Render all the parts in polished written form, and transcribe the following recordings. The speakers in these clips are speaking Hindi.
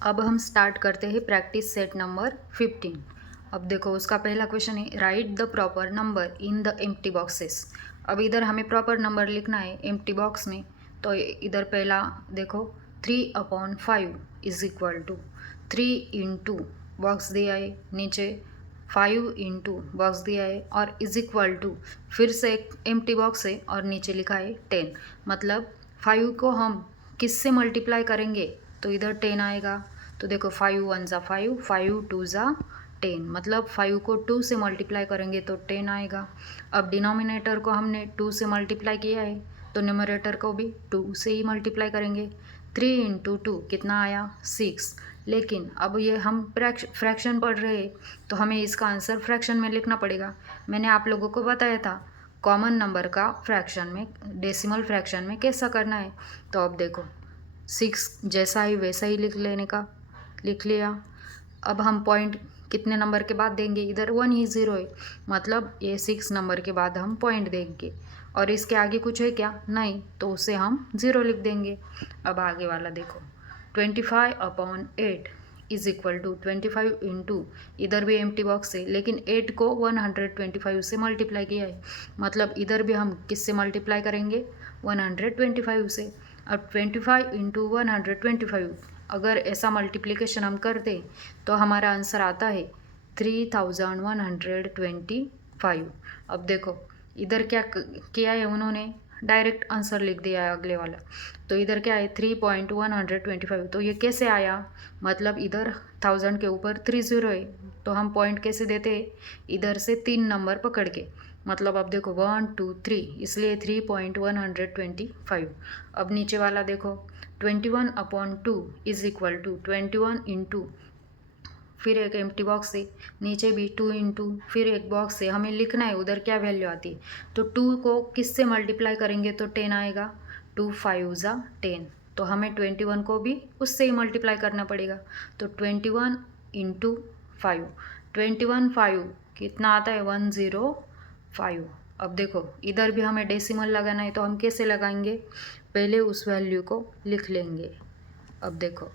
अब हम स्टार्ट करते हैं प्रैक्टिस सेट नंबर 15। अब देखो उसका पहला क्वेश्चन है right the proper number in the empty boxes. अब इधर हमें प्रॉपर नंबर लिखना है एम्प्टी बॉक्स में। तो इधर पहला देखो 3/5 इज इक्वल टू 3 बॉक्स दिया है, नीचे 5 बॉक्स दिया है और इज इक्वल टू फिर से एक एम्प्टी बॉक्स है और नीचे लिखा है 10। मतलब 5 को हम किससे मल्टीप्लाई करेंगे तो इधर 10 आएगा। तो देखो 5 1 ज़ा 5, 5 2 ज़ा 10, मतलब 5 को 2 से मल्टीप्लाई करेंगे तो 10 आएगा। अब डिनोमिनेटर को हमने 2 से मल्टीप्लाई किया है तो न्यूमरेटर को भी 2 से ही मल्टीप्लाई करेंगे। 3 इंटू 2 कितना आया 6। लेकिन अब ये हम फ्रैक्शन पढ़ रहे हैं तो हमें इसका आंसर फ्रैक्शन में लिखना पड़ेगा। मैंने आप लोगों को बताया था कॉमन नंबर का फ्रैक्शन में, डेसिमल फ्रैक्शन में कैसा करना है। तो अब देखो 6 जैसा ही वैसा ही लिख लिया। अब हम पॉइंट कितने नंबर के बाद देंगे, इधर 1 ही 0 है, मतलब ये 6 नंबर के बाद हम पॉइंट देंगे और इसके आगे कुछ है क्या, नहीं, तो उसे हम 0 लिख देंगे। अब आगे वाला देखो 25/8 इज इक्वल टू 25 इंटू, इधर भी एम्प्टी बॉक्स है लेकिन 8 को 125 से मल्टीप्लाई किया है, मतलब इधर भी हम किससे मल्टीप्लाई करेंगे 125 से। अब 25 इंटू 125, अगर ऐसा मल्टीप्लिकेशन हम कर दें तो हमारा आंसर आता है 3125। अब देखो इधर क्या किया है उन्होंने, डायरेक्ट आंसर लिख दिया है अगले वाला। तो इधर क्या है 3.125, तो ये कैसे आया, मतलब इधर 1000 के ऊपर 30 है तो हम पॉइंट कैसे देते हैं, इधर से 3 नंबर पकड़ के, मतलब अब देखो 1 2 3, इसलिए 3.125। अब नीचे वाला देखो 21/2 इज इक्वल टू 21 इंटू, फिर एक एम्प्टी बॉक्स है, नीचे भी 2 इंटू फिर एक बॉक्स है, हमें लिखना है उधर क्या वैल्यू आती है। तो 2 को किससे मल्टीप्लाई करेंगे तो 10 आएगा, 2 5 ज़ा 10, तो हमें 21 को भी उससे ही मल्टीप्लाई करना पड़ेगा। तो 21 इंटू 5, 21 5 कितना आता है 105। अब देखो इधर भी हमें डेसिमल लगाना है तो हम कैसे लगाएंगे, पहले उस वैल्यू को लिख लेंगे। अब देखो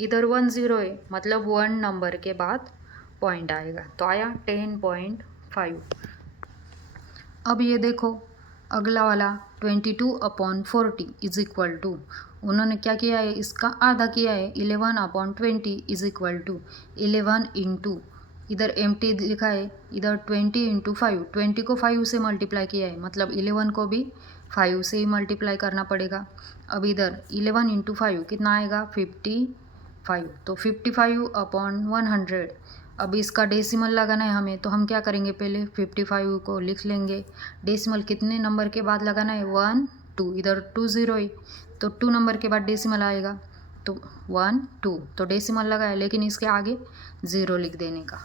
इधर 10 है, मतलब 1 नंबर के बाद पॉइंट आएगा, तो आया 10.5। अब ये देखो अगला वाला 22/40 इज इक्वल टू, उन्होंने क्या किया है इसका आधा किया है, 11/20 इज इक्वल टू 11 इंटू, इधर एम्प्टी लिखा है, इधर 20 इंटू 5, 20 को 5 से मल्टीप्लाई किया है, मतलब 11 को भी 5 से ही मल्टीप्लाई करना पड़ेगा। अब इधर 11 इंटू 5 कितना आएगा 55, तो 55/100। अब इसका डेसिमल लगाना है हमें तो हम क्या करेंगे, पहले 55 को लिख लेंगे। डेसिमल कितने नंबर के बाद लगाना है 1 2, इधर 2 0 है तो 2 नंबर के बाद डेसिमल आएगा, तो 1 2, तो डेसिमल लगाया लेकिन इसके आगे 0 लिख देने का।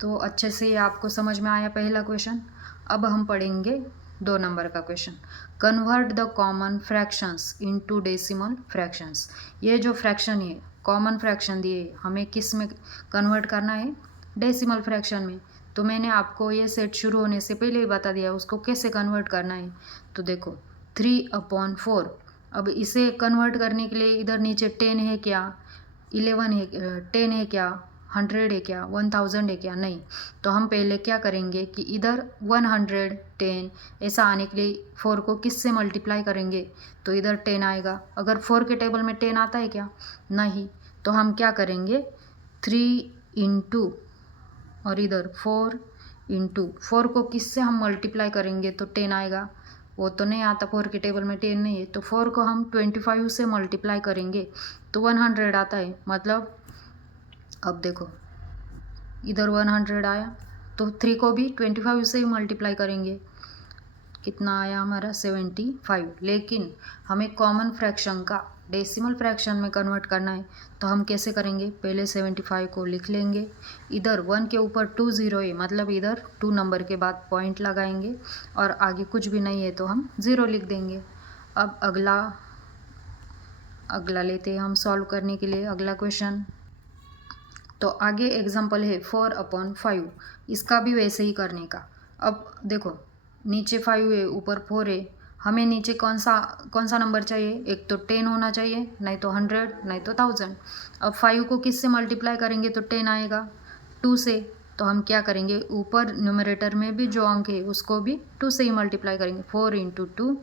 तो अच्छे से ये आपको समझ में आया पहला क्वेश्चन। अब हम पढ़ेंगे 2 नंबर का question, convert the common fractions into decimal fractions. ये जो फ्रैक्शन है कॉमन फ्रैक्शन दिए, हमें किस में कन्वर्ट करना है, डेसिमल फ्रैक्शन में। तो मैंने आपको ये सेट शुरू होने से पहले ही बता दिया उसको कैसे कन्वर्ट करना है। तो देखो 3/4, अब इसे कन्वर्ट करने के लिए इधर नीचे 10 है क्या, 11 है, 10 है क्या, 100 है क्या, 1000 है क्या, नहीं। तो हम पहले क्या करेंगे कि इधर 110 ऐसा आने के लिए 4 को किससे मल्टीप्लाई करेंगे, तो इधर 10 आएगा। अगर 4 के टेबल में 10 आता है क्या, नहीं, तो हम क्या करेंगे 3 इंटू और इधर 4 इंटू, 4 को किससे हम मल्टीप्लाई करेंगे तो 10 आएगा, वो तो नहीं आता 4 के टेबल में 10 नहीं है, तो 4 को हम 25 से मल्टीप्लाई करेंगे तो 100 आता है, मतलब अब देखो इधर 100 आया तो 3 को भी 25 से ही मल्टीप्लाई करेंगे, कितना आया हमारा 75। लेकिन हमें कॉमन फ्रैक्शन का डेसिमल फ्रैक्शन में कन्वर्ट करना है तो हम कैसे करेंगे, पहले 75 को लिख लेंगे, इधर 1 के ऊपर 2 0 है, मतलब इधर 2 नंबर के बाद पॉइंट लगाएंगे और आगे कुछ भी नहीं है तो हम 0 लिख देंगे। अब अगला लेते हैं हम सॉल्व करने के लिए अगला क्वेश्चन। तो आगे एग्जाम्पल है 4/5, इसका भी वैसे ही करने का। अब देखो नीचे 5 है ऊपर 4 है, हमें नीचे कौन सा नंबर चाहिए, एक तो 10 होना चाहिए, नहीं तो 100, नहीं तो 1000। अब 5 को किससे मल्टीप्लाई करेंगे तो 10 आएगा, 2 से। तो हम क्या करेंगे, ऊपर न्यूमरेटर में भी जो अंक है उसको भी 2 से ही मल्टीप्लाई करेंगे। 4 × 2,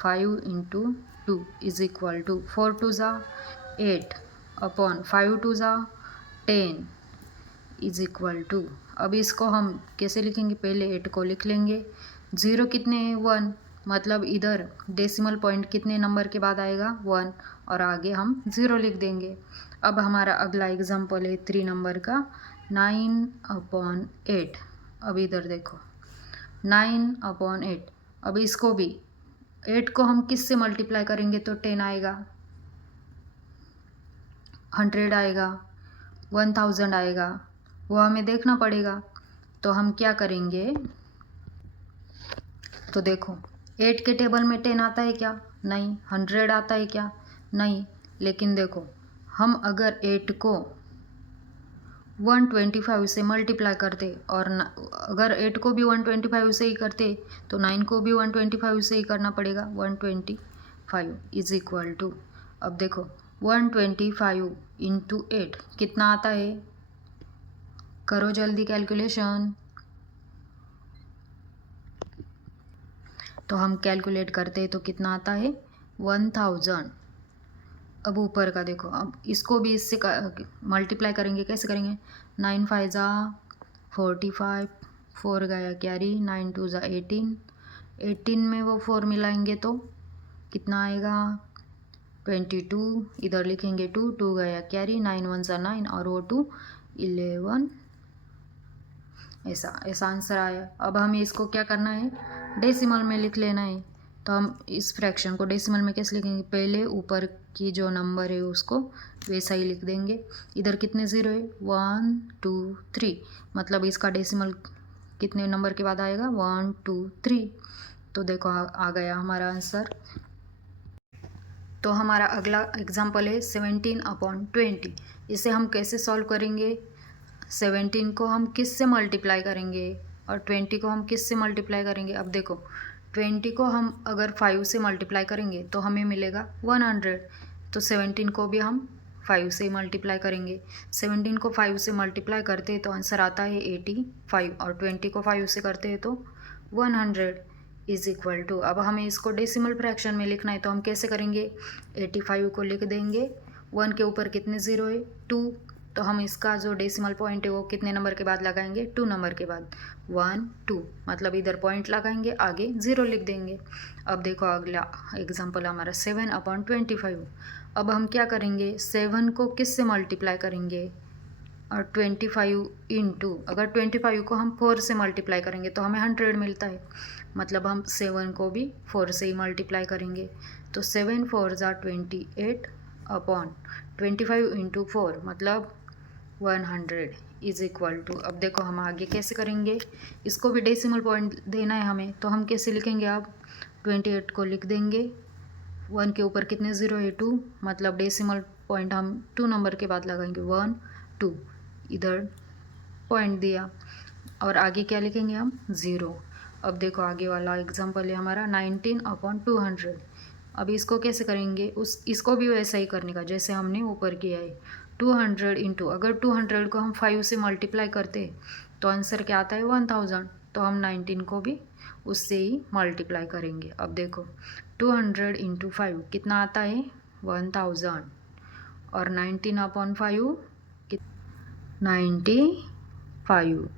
5 × 2 इज इक्वल टू 4 2 ज़ा 8 अपॉन 5 2 ज़ा 10 इज इक्वल टू। अब इसको हम कैसे लिखेंगे, पहले 8 को लिख लेंगे। 0 कितने हैं, 1, मतलब इधर डेसिमल पॉइंट कितने नंबर के बाद आएगा, 1, और आगे हम 0 लिख देंगे। अब हमारा अगला एग्जाम्पल है 3 नंबर का, 9/8। अब इधर देखो 9/8। अब इसको भी 8 को हम किस से मल्टीप्लाई करेंगे तो 10 आएगा, 100 आएगा, 1000 आएगा, वो हमें देखना पड़ेगा। तो हम क्या करेंगे, तो देखो 8 के टेबल में 10 आता है क्या, नहीं। 100 आता है क्या, नहीं। लेकिन देखो हम अगर 8 को 125 से मल्टीप्लाई करते और अगर 8 को भी 125 से ही करते तो 9 को भी 125 से ही करना पड़ेगा। 125 इज इक्वल टू, अब देखो 125 × 8 कितना आता है, करो जल्दी कैलकुलेशन। तो हम कैलकुलेट करते हैं तो कितना आता है, 1000। अब ऊपर का देखो, अब इसको भी इससे मल्टीप्लाई करेंगे, कैसे करेंगे, 9 5 ज़ा 45, 4 गया कैरी, 9 2 ज़ा 18, 18 में वो 4 मिलाएंगे तो कितना आएगा, 22, इधर लिखेंगे 2, 2 गया कैरी, 9 1 ज़ा 9 और वो 2 11, ऐसा आंसर आया। अब हमें इसको क्या करना है, डेसिमल में लिख लेना है। तो हम इस फ्रैक्शन को डेसिमल में कैसे लिखेंगे, पहले ऊपर की जो नंबर है उसको वैसा ही लिख देंगे। इधर कितने ज़ीरो है, 1 2 3, मतलब इसका डेसिमल कितने नंबर के बाद आएगा, 1 2 3। तो देखो आ गया हमारा आंसर। तो हमारा अगला एग्जाम्पल है 17/20। इसे हम कैसे सॉल्व करेंगे, 17 को हम किस से मल्टीप्लाई करेंगे और 20 को हम किस से मल्टीप्लाई करेंगे। अब देखो 20 को हम अगर 5 से मल्टीप्लाई करेंगे तो हमें मिलेगा 100, तो 17 को भी हम 5 से मल्टीप्लाई करेंगे। 17 को 5 से मल्टीप्लाई करते हैं तो आंसर आता है 85, और 20 को 5 से करते हैं तो 100 इज इक्वल टू। अब हमें इसको डेसिमल फ्रैक्शन में लिखना है तो हम कैसे करेंगे, 85 को लिख देंगे, 1 के ऊपर कितने ज़ीरो है, 2, तो हम इसका जो डेसिमल पॉइंट है वो कितने नंबर के बाद लगाएंगे, 2 नंबर के बाद, 1 2, मतलब इधर पॉइंट लगाएंगे, आगे 0 लिख देंगे। अब देखो अगला एग्जांपल हमारा 7/25। अब हम क्या करेंगे, 7 को किस से मल्टीप्लाई करेंगे और 25 इंटू, अगर 25 को हम 4 से मल्टीप्लाई करेंगे तो हमें 100 मिलता है, मतलब हम 7 को भी 4 से ही मल्टीप्लाई करेंगे। तो 7 4 ज़ा 28 अपॉन 25 × 4 मतलब 100 इज इक्वल टू। अब देखो हम आगे कैसे करेंगे, इसको भी डेसिमल पॉइंट देना है हमें, तो हम कैसे लिखेंगे, अब 28 को लिख देंगे, 1 के ऊपर कितने ज़ीरो है, 2, मतलब डेसिमल पॉइंट हम 2 नंबर के बाद लगाएंगे, 1 2, इधर पॉइंट दिया, और आगे क्या लिखेंगे हम, 0। अब देखो आगे वाला एग्जाम्पल है हमारा 19/200। अब इसको कैसे करेंगे, इसको भी वैसा ही करने का जैसे हमने ऊपर किया है, 200 इंटू, अगर 200 को हम 5 से मल्टीप्लाई करते तो आंसर क्या आता है, 1000, तो हम 19 को भी उससे ही मल्टीप्लाई करेंगे। अब देखो 200 × 5 कितना आता है, 1000, और 19/5 95।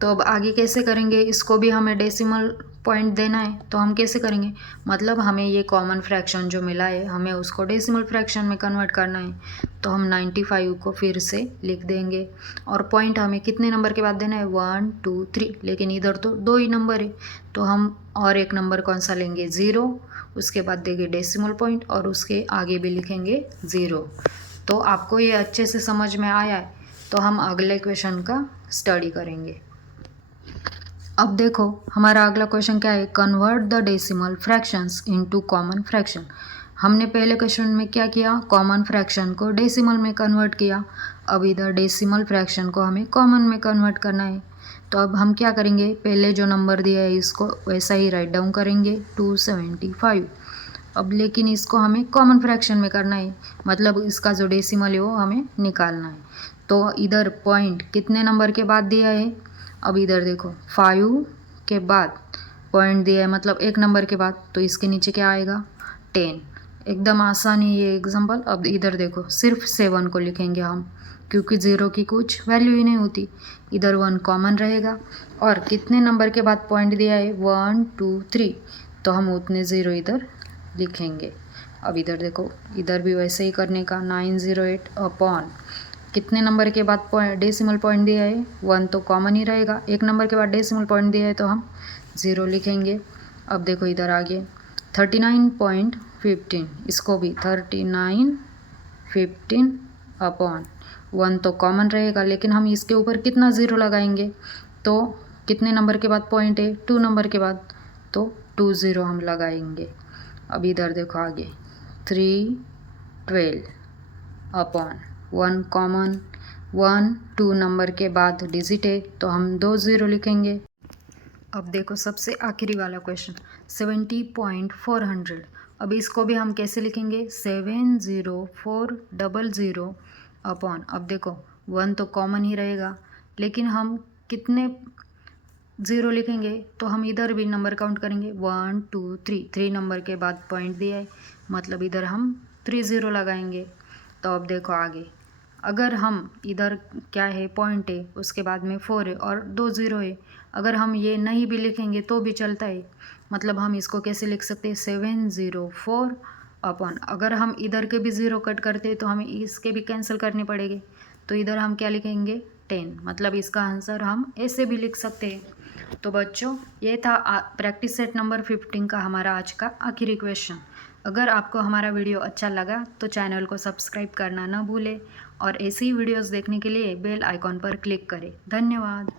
तो अब आगे कैसे करेंगे, इसको भी हमें डेसिमल पॉइंट देना है, तो हम कैसे करेंगे, मतलब हमें ये कॉमन फ्रैक्शन जो मिला है हमें उसको डेसिमल फ्रैक्शन में कन्वर्ट करना है। तो हम 95 को फिर से लिख देंगे, और पॉइंट हमें कितने नंबर के बाद देना है, 1 2 3, लेकिन इधर तो 2 ही नंबर है, तो हम और एक नंबर कौन सा लेंगे, 0, उसके बाद देंगे डेसिमल पॉइंट और उसके आगे भी लिखेंगे 0। तो आपको ये अच्छे से समझ में आया है, तो हम अगले क्वेश्चन का स्टडी करेंगे। अब देखो हमारा अगला क्वेश्चन क्या है, convert the decimal fractions into common fraction. हमने पहले क्वेश्चन में क्या किया, कॉमन फ्रैक्शन को डेसिमल में कन्वर्ट किया। अब इधर डेसिमल फ्रैक्शन को हमें कॉमन में कन्वर्ट करना है। तो अब हम क्या करेंगे, पहले जो नंबर दिया है इसको वैसा ही राइट डाउन करेंगे 275। अब लेकिन इसको हमें कॉमन फ्रैक्शन में करना है, मतलब इसका जो डेसिमल है वो हमें निकालना है। तो इधर पॉइंट कितने नंबर के बाद दिया है, अब इधर देखो 5 के बाद पॉइंट दिया है, मतलब एक नंबर के बाद, तो इसके नीचे क्या आएगा 10। एकदम आसान है ये एग्जाम्पल। अब इधर देखो सिर्फ 7 को लिखेंगे हम, क्योंकि 0 की कुछ वैल्यू ही नहीं होती। इधर 1 कॉमन रहेगा और कितने नंबर के बाद पॉइंट दिया है 1 2 3, तो हम उतने 0 इधर लिखेंगे। अब इधर देखो इधर भी वैसे ही करने का 908 अपॉन कितने नंबर के बाद डेसिमल पॉइंट दिया है 1, तो कॉमन ही रहेगा। एक नंबर के बाद डेसिमल पॉइंट दिया है तो हम 0 लिखेंगे। अब देखो इधर आगे 39.15, इसको भी 3915 अपॉन 1, तो कॉमन रहेगा, लेकिन हम इसके ऊपर कितना 0 लगाएंगे, तो कितने नंबर के बाद पॉइंट है 2 नंबर के बाद, तो 20 हम लगाएंगे। अब इधर देखो आगे 312 अपॉन 1 कॉमन, 1 2 नंबर के बाद डिजिट है तो हम 2 0 लिखेंगे। अब देखो सबसे आखिरी वाला क्वेश्चन 70.400। अब इसको भी हम कैसे लिखेंगे, 70400 अपॉन, अब देखो 1 तो कॉमन ही रहेगा, लेकिन हम कितने 0 लिखेंगे, तो हम इधर भी नंबर काउंट करेंगे 1 2 3 नंबर के बाद पॉइंट दिया है, मतलब इधर हम 30 लगाएंगे। तो अब देखो आगे, अगर हम इधर क्या है पॉइंट है, उसके बाद में 4 है और 2 0 है, अगर हम ये नहीं भी लिखेंगे तो भी चलता है, मतलब हम इसको कैसे लिख सकते हैं 704 अपॉन, अगर हम इधर के भी 0 कट करते तो हमें इसके भी कैंसिल करने पड़ेंगे, तो इधर हम क्या लिखेंगे 10, मतलब इसका आंसर हम ऐसे भी लिख सकते हैं। तो बच्चों ये था प्रैक्टिस सेट नंबर 15 का हमारा आज का आखिरी क्वेश्चन। अगर आपको हमारा वीडियो अच्छा लगा तो चैनल को सब्सक्राइब करना ना भूलें और ऐसी ही वीडियोस देखने के लिए बेल आइकॉन पर क्लिक करें। धन्यवाद।